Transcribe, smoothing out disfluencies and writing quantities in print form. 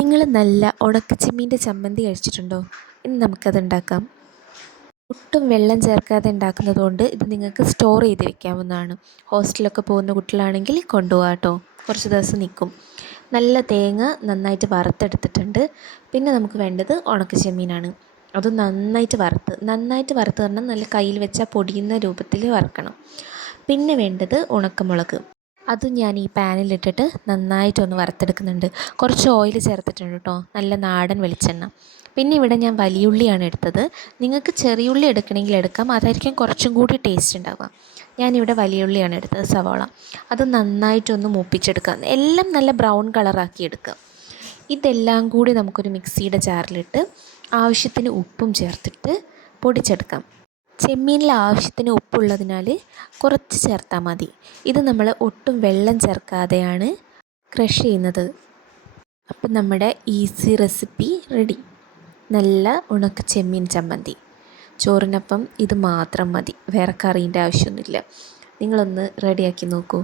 നിങ്ങൾ നല്ല ഉണക്കച്ചെമ്മീൻ്റെ ചമ്മന്തി കഴിച്ചിട്ടുണ്ടോ? ഇന്ന് നമുക്കത് ഉണ്ടാക്കാം. ഒട്ടും വെള്ളം ചേർക്കാതെ ഉണ്ടാക്കുന്നതുകൊണ്ട് ഇത് നിങ്ങൾക്ക് സ്റ്റോർ ചെയ്ത് വെക്കാവുന്നതാണ്. ഹോസ്റ്റലിലൊക്കെ പോകുന്ന കുട്ടികളാണെങ്കിൽ കൊണ്ടുപോകാം കേട്ടോ, കുറച്ച് ദിവസം നിൽക്കും. നല്ല തേങ്ങ നന്നായിട്ട് വറുത്തെടുത്തിട്ടുണ്ട്. പിന്നെ നമുക്ക് വേണ്ടത് ഉണക്കച്ചെമ്മീനാണ്. അത് നന്നായിട്ട് വറുത്ത് പറഞ്ഞാൽ നല്ല കയ്യിൽ വെച്ചാൽ പൊടിയുന്ന രൂപത്തിൽ വറുക്കണം. പിന്നെ വേണ്ടത് ഉണക്കമുളക്. അതും ഞാൻ ഈ പാനിലിട്ടിട്ട് നന്നായിട്ടൊന്ന് വറുത്തെടുക്കുന്നുണ്ട്. കുറച്ച് ഓയിൽ ചേർത്തിട്ടുണ്ട് കേട്ടോ, നല്ല നാടൻ വെളിച്ചെണ്ണ. പിന്നെ ഇവിടെ ഞാൻ വലിയുള്ളിയാണ് എടുത്തത്. നിങ്ങൾക്ക് ചെറിയുള്ളി എടുക്കണമെങ്കിൽ എടുക്കാം, അതായിരിക്കും കുറച്ചും കൂടി ടേസ്റ്റ് ഉണ്ടാവുക. ഞാനിവിടെ വലിയുള്ളിയാണ് എടുത്തത്, സവാള. അത് നന്നായിട്ടൊന്ന് മൂപ്പിച്ചെടുക്കുക, എല്ലാം നല്ല ബ്രൗൺ കളറാക്കി എടുക്കുക. ഇതെല്ലാം കൂടി നമുക്കൊരു മിക്സിയുടെ ജാറിലിട്ട് ആവശ്യത്തിന് ഉപ്പും ചേർത്തിട്ട് പൊടിച്ചെടുക്കാം. ചെമ്മീനിൽ ആവശ്യത്തിന് ഉപ്പുള്ളതിനാൽ കുറച്ച് ചേർത്താൽ മതി. ഇത് നമ്മൾ ഒട്ടും വെള്ളം ചേർക്കാതെയാണ് ക്രഷ് ചെയ്യുന്നത്. അപ്പം നമ്മുടെ ഈസി റെസിപ്പി റെഡി. നല്ല ഉണക്ക ചെമ്മീൻ ചമ്മന്തി. ചോറിനൊപ്പം ഇത് മാത്രം മതി, വേറെ കറീൻ്റെ ആവശ്യമൊന്നുമില്ല. നിങ്ങളൊന്ന് റെഡിയാക്കി നോക്കൂ.